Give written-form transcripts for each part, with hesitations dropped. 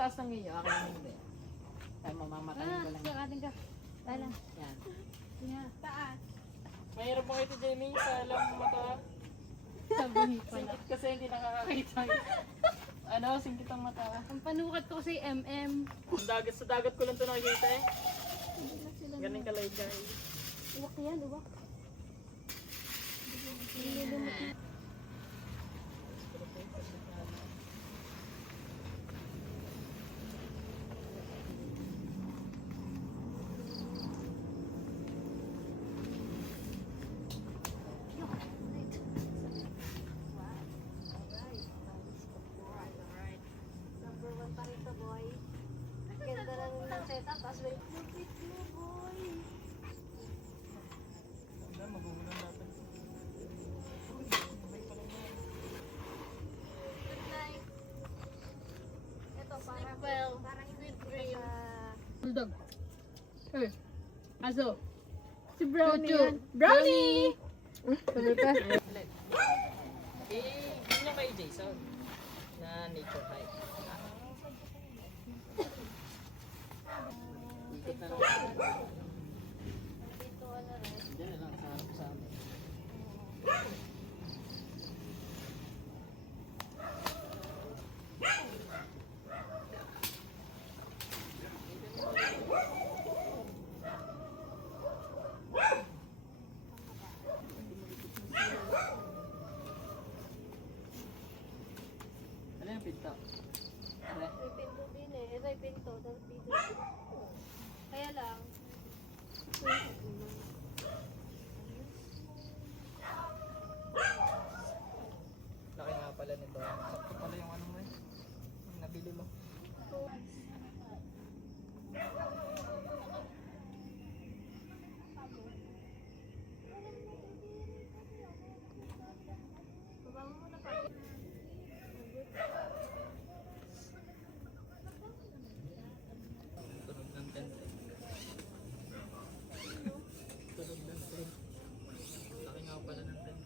taas ng iyo, akin ang hindi. Kaya mamamatayin ko lang. Ating ka. Tala. Yan. Tingnan. Taas. Mahirap mo ito, Jamie, sa alam mo mata. Sabi pala. Singkit kasi hindi nakakakita. Ano, singkit ang mata. Ang panukat ko kasi MM. Sa dagat ko lang ito nakikita eh. Ganun kalay guys. Uwak yan, uwak. Number 1 pa rin to, boy. Ganda lang ng setup, tapos may lupit mo, boy. Wala, magugulan natin. Good night. Ito, parang sweet dream. Bulldog. Hey. Aso. Si Brownie Chuchu. yan. Brownie! Sabi ka? Yun yung kay Jason na nature hike. Ikot na lang. Dito, ano rin. Diyan na lang sa harap sa amin. Ano yung pinto? Ano? May pinto din eh. Ito yung pinto. Tapos dito. Kaya lang. Laki nga pala nito. Sakto pala yung ano mo eh. Yung nabili mo. Baba mo muna pa. Tunog ng tent. Tunog ng tent. Laki nga pala ng tent.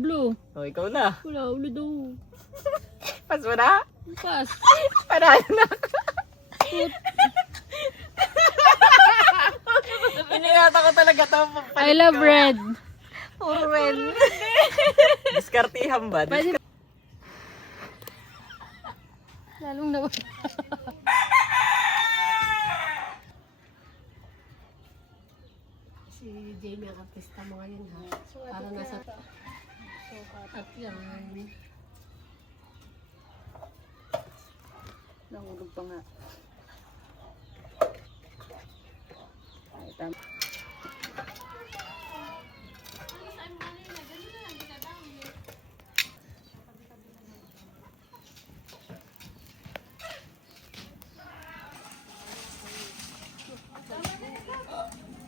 Blue. Oh, ikaw na. Wala, ulo daw. Pas mo na? Pas. Panalo na. Iningatan ko talaga to. I love red. Puro red. Diskartihan ba? Pwede. Lalong na. Si Jamie ang artista mo ngayon ha. Para nasa at yan. Nahulog pa nga. Ay, tama.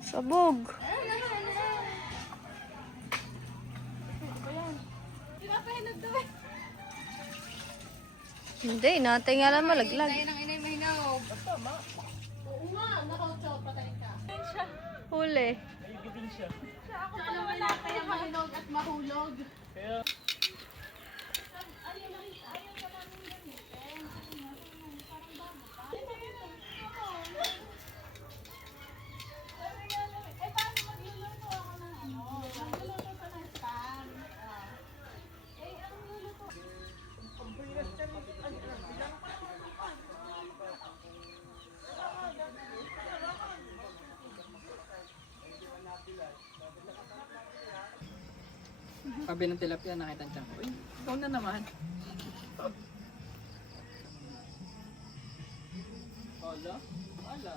Sabog. Hindi, natin nga lang malaglag. Huli. Ano wala kaya mahulog at mahulog. Kaya, sabi ng tilapia, nakita ang tiyan ko. Uy, ikaw na naman. Hala? Hala?